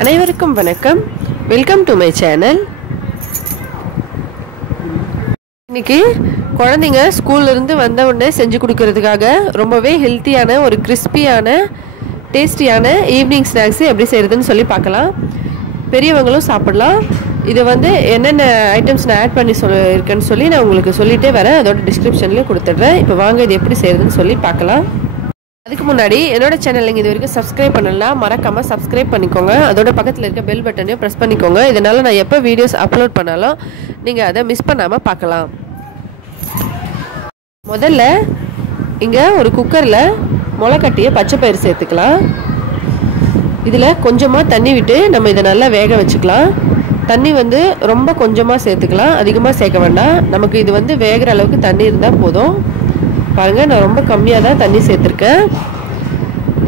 அனைவருக்கும் வணக்கம். Welcome to my channel இன்னைக்கு குழந்தைங்க ஸ்கூல்லேருந்து வந்த உடனே செஞ்சு கொடுக்கறதுக்காக ரொம்பவே ஹெல்த்தியான ஒரு கிறிஸ்பியான டேஸ்டியான ஈவினிங் ஸ்நாக்ஸ் எப்படி செய்கிறதுன்னு சொல்லி பார்க்கலாம். பெரியவங்களும் சாப்பிடலாம். இது வந்து என்னென்ன ஐட்டம்ஸ் நான் ஆட் பண்ணி சொல் இருக்கேன்னு சொல்லி நான் உங்களுக்கு சொல்லிகிட்டே வரேன். அதோட டிஸ்கிரிப்ஷன்லேயும் கொடுத்துட்றேன். இப்போ வாங்க இது எப்படி செய்கிறதுன்னு சொல்லி பார்க்கலாம். அதுக்கு முன்னாடி என்னோட சேனல் நீங்கள் இது வரைக்கும் சப்ஸ்கிரைப் பண்ணலாம் மறக்காமல் சப்ஸ்கிரைப் பண்ணிக்கோங்க. அதோட பக்கத்தில் இருக்க பெல் பட்டனையும் ப்ரெஸ் பண்ணிக்கோங்க. இதனால் நான் எப்போ வீடியோஸ் அப்லோட் பண்ணாலும் நீங்கள் அதை மிஸ் பண்ணாமல் பார்க்கலாம். முதல்ல இங்கே ஒரு குக்கரில் முளைக்கட்டிய பச்சை பயிறு சேர்த்துக்கலாம். இதில் கொஞ்சமாக தண்ணி விட்டு நம்ம இதை நல்லா வேக வச்சுக்கலாம். தண்ணி வந்து ரொம்ப கொஞ்சமாக சேர்த்துக்கலாம். அதிகமாக சேர்க்க வேண்டாம். நமக்கு இது வந்து வேகிற அளவுக்கு தண்ணி இருந்தால் போதும். பாருங்கள் நான் ரொம்ப கம்மியாக தான் தண்ணி சேர்த்துருக்கேன்.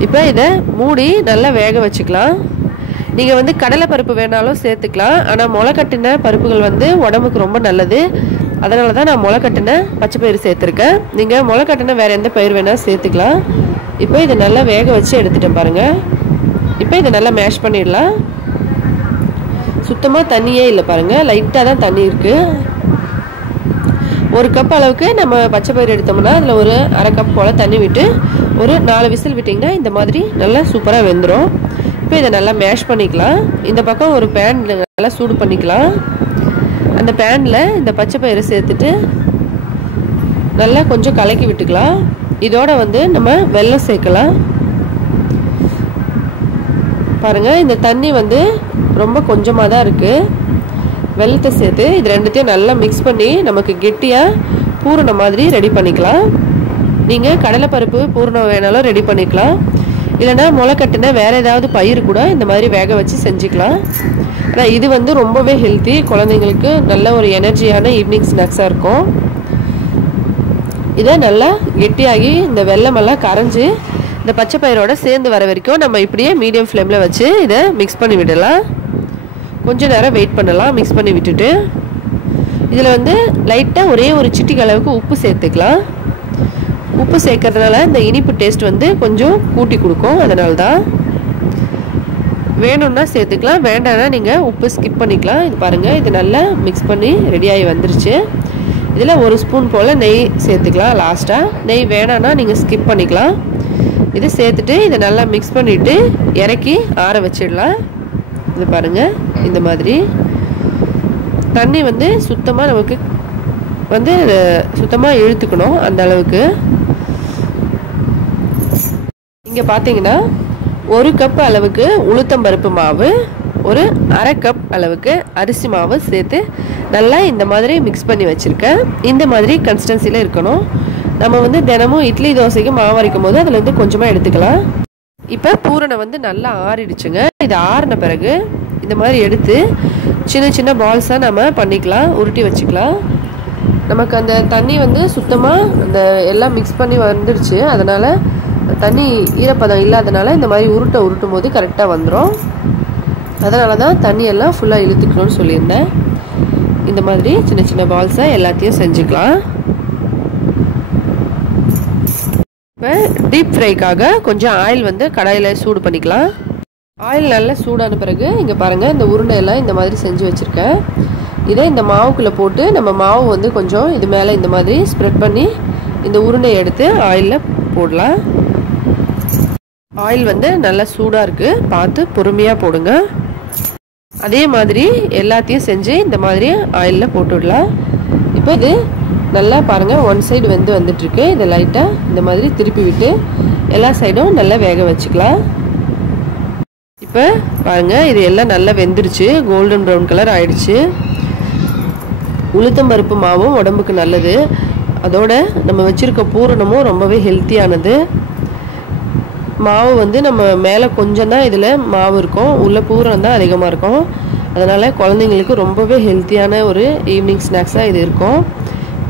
இப்போ இதை மூடி நல்லா வேக வச்சுக்கலாம். நீங்கள் வந்து கடலை பருப்பு வேணாலும் சேர்த்துக்கலாம். ஆனால் முளைக்கட்டின பருப்புகள் வந்து உடம்புக்கு ரொம்ப நல்லது. அதனால தான் நான் முளை கட்டின பச்சை பயிறு சேர்த்துருக்கேன். நீங்கள் முளைக்கட்டின வேறு எந்த பயிர் வேணால் சேர்த்துக்கலாம். இப்போ இதை நல்லா வேக வச்சு எடுத்துட்டேன் பாருங்கள் இப்போ இதை நல்லா மேஷ் பண்ணிடலாம். சுத்தமாக தண்ணியே இல்லை பாருங்கள் லைட்டாக தான் தண்ணி இருக்குது ஒரு கப் அளவுக்கு நம்ம பச்சை பயிர் எடுத்தோம்னா அதில் ஒரு அரை கப் போல் தண்ணி விட்டு ஒரு நாலு விசில் விட்டிங்கன்னா இந்த மாதிரி நல்லா சூப்பராக வெந்துடும் இப்போ இதை நல்லா மேஷ் பண்ணிக்கலாம். இந்த பக்கம் ஒரு பேன் நல்லா சூடு பண்ணிக்கலாம். அந்த பேனில் இந்த பச்சை பயிரை சேர்த்துட்டு நல்லா கொஞ்சம் கலக்கி விட்டுக்கலாம். இதோட வந்து நம்ம வெள்ளம் சேர்க்கலாம். பாருங்கள் இந்த தண்ணி வந்து ரொம்ப கொஞ்சமாக தான் இருக்குது வெள்ளத்தை சேர்த்து இது ரெண்டுத்தையும் நல்லா மிக்ஸ் பண்ணி நமக்கு கெட்டியாக பூரண மாதிரி ரெடி பண்ணிக்கலாம். நீங்கள் கடலைப்பருப்பு பூரணம் வேணாலும் ரெடி பண்ணிக்கலாம். இல்லைனா முளைக்கட்டின வேறு ஏதாவது பயிர் கூட இந்த மாதிரி வேக வச்சு செஞ்சுக்கலாம். ஆனால் இது வந்து ரொம்பவே ஹெல்த்தி குழந்தைங்களுக்கு நல்ல ஒரு எனர்ஜியான ஈவினிங் ஸ்நாக்ஸாக இருக்கும். இதை நல்லா கெட்டியாகி இந்த வெள்ளமெல்லாம் கரைஞ்சி இந்த பச்சை பயிரோட சேர்ந்து வர வரைக்கும் நம்ம இப்படியே மீடியம் ஃப்ளேமில் வச்சு இதை மிக்ஸ் பண்ணி விடலாம். கொஞ்ச நேரம் வெயிட் பண்ணலாம் மிக்ஸ் பண்ணி விட்டுட்டு. இதில் வந்து லைட்டாக ஒரே ஒரு சிட்டிக்கு அளவுக்கு உப்பு சேர்த்துக்கலாம். உப்பு சேர்க்கறதுனால இந்த இனிப்பு டேஸ்ட் வந்து கொஞ்சம் கூட்டி கொடுக்கும் அதனால தான் வேணும்னா சேர்த்துக்கலாம் வேண்டாம்னா நீங்கள் உப்பு ஸ்கிப் பண்ணிக்கலாம். இது பாருங்கள் இது நல்லா மிக்ஸ் பண்ணி ரெடியாகி வந்துருச்சு. இதில் ஒரு ஸ்பூன் போல் நெய் சேர்த்துக்கலாம் லாஸ்ட்டாக நெய் வேணான்னா நீங்கள் ஸ்கிப் பண்ணிக்கலாம். இதை சேர்த்துட்டு இதை நல்லா மிக்ஸ் பண்ணிவிட்டு இறக்கி ஆற வச்சிடலாம். இது பாருங்கள் இந்த மாதிரி. தண்ணி வந்து சுத்தமாக நமக்கு வந்து சுத்தமாக இழுத்துக்கணும் அந்த அளவுக்கு. இங்கே பார்த்தீங்கன்னா ஒரு கப் அளவுக்கு உளுத்தம்பருப்பு மாவு ஒரு அரை கப் அளவுக்கு அரிசி மாவு சேர்த்து நல்லா இந்த மாதிரி மிக்ஸ் பண்ணி வச்சுருக்கேன். இந்த மாதிரி கன்சிஸ்டன்சியில் இருக்கணும். நம்ம வந்து தினமும் இட்லி தோசைக்கு மாவு அரைக்கும் போது அதில் வந்து கொஞ்சமாக எடுத்துக்கலாம். இப்போ பூரணை வந்து நல்லா ஆறிடுச்சுங்க. இது ஆறின பிறகு இந்த மாதிரி எடுத்து சின்ன சின்ன பால்ஸாக நம்ம பண்ணிக்கலாம் உருட்டி வச்சுக்கலாம். நமக்கு அந்த தண்ணி வந்து சுத்தமாக அந்த எல்லாம் மிக்ஸ் பண்ணி வந்துடுச்சு. அதனால் தண்ணி ஈரப்பதம் இல்லாதனால இந்த மாதிரி உருட்டை உருட்டும் போது கரெக்டாக வந்துடும் அதனால தான் தண்ணியெல்லாம் ஃபுல்லாக இழுத்துக்கணும்னு சொல்லியிருந்தேன். இந்த மாதிரி சின்ன சின்ன பால்ஸை எல்லாத்தையும் செஞ்சுக்கலாம். இப்போ டீப் ஃப்ரைக்காக கொஞ்சம் ஆயில் வந்து கடாயில் சூடு பண்ணிக்கலாம். ஆயில் நல்லா சூடான பிறகு இங்கே பாருங்கள் இந்த உருண்டையெல்லாம் இந்த மாதிரி செஞ்சு வச்சுருக்கேன். இதை இந்த மாவுக்குள்ளே போட்டு நம்ம மாவு வந்து கொஞ்சம் இது மேலே இந்த மாதிரி ஸ்ப்ரெட் பண்ணி இந்த உருண்டையை எடுத்து ஆயிலில் போடலாம். ஆயில் வந்து நல்லா சூடாக இருக்குது பார்த்து பொறுமையாக போடுங்க. அதே மாதிரி எல்லாத்தையும் செஞ்சு இந்த மாதிரி ஆயிலில் போட்டுடலாம். இப்போ இது நல்லா பாருங்கள் ஒன் சைடு வந்து வந்துட்டுருக்கு. இதை லைட்டாக இந்த மாதிரி திருப்பி விட்டு எல்லா சைடும் நல்லா வேக வச்சுக்கலாம். இப்போ பாருங்கள் இது எல்லாம் நல்லா வெந்துருச்சு. கோல்டன் ப்ரௌன் கலர் ஆயிடுச்சு. உளுத்தம்பருப்பு மாவும் உடம்புக்கு நல்லது. அதோட நம்ம வச்சுருக்க பூரணமும் ரொம்பவே ஹெல்த்தியானது மாவு வந்து நம்ம மேலே கொஞ்சம் தான் இதில் மாவு இருக்கும். உள்ள பூரம் தான் அதிகமாக இருக்கும். அதனால் குழந்தைங்களுக்கு ரொம்பவே ஹெல்த்தியான ஒரு ஈவினிங் ஸ்நாக்ஸாக இது இருக்கும்.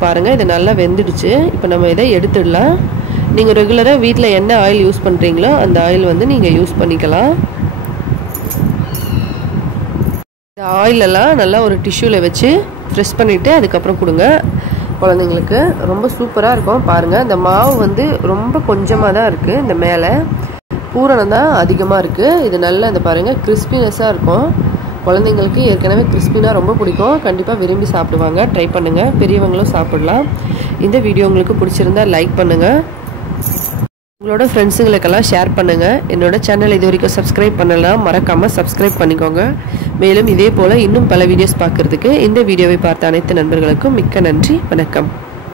பாருங்கள் இது நல்லா வெந்துடுச்சு. இப்போ நம்ம இதை எடுத்துடலாம். நீங்கள் ரெகுலராக வீட்டில் என்ன ஆயில் யூஸ் பண்ணுறீங்களோ அந்த ஆயில் வந்து நீங்கள் யூஸ் பண்ணிக்கலாம். இந்த ஆயிலெல்லாம் நல்லா ஒரு டிஷ்யூவில் வச்சு ஃப்ரெஷ் பண்ணிவிட்டு அதுக்கப்புறம் கொடுங்க குழந்தைங்களுக்கு. ரொம்ப சூப்பராக இருக்கும். பாருங்கள் இந்த மாவு வந்து ரொம்ப கொஞ்சமாக தான் இருக்குது இந்த மேலே. பூரணம் தான் அதிகமாக இருக்குது இது நல்லா இந்த பாருங்கள் கிறிஸ்பினஸ்ஸாக இருக்கும். குழந்தைங்களுக்கு ஏற்கனவே கிறிஸ்பினா ரொம்ப பிடிக்கும். கண்டிப்பாக விரும்பி சாப்பிடுவாங்க. ட்ரை பண்ணுங்கள் பெரியவங்களும் சாப்பிடலாம். இந்த வீடியோ உங்களுக்கு பிடிச்சிருந்தா லைக் பண்ணுங்கள் உங்களோட ஃப்ரெண்ட்ஸுங்களுக்கெல்லாம் ஷேர் பண்ணுங்கள் என்னோட சேனல் இது வரைக்கும் சப்ஸ்கிரைப் பண்ணலாம் மறக்காமல் சப்ஸ்கிரைப் பண்ணிக்கோங்க. மேலும் இதே போல் இன்னும் பல வீடியோஸ் பார்க்குறதுக்கு இந்த வீடியோவை பார்த்த அனைத்து நண்பர்களுக்கும் மிக்க நன்றி. வணக்கம்.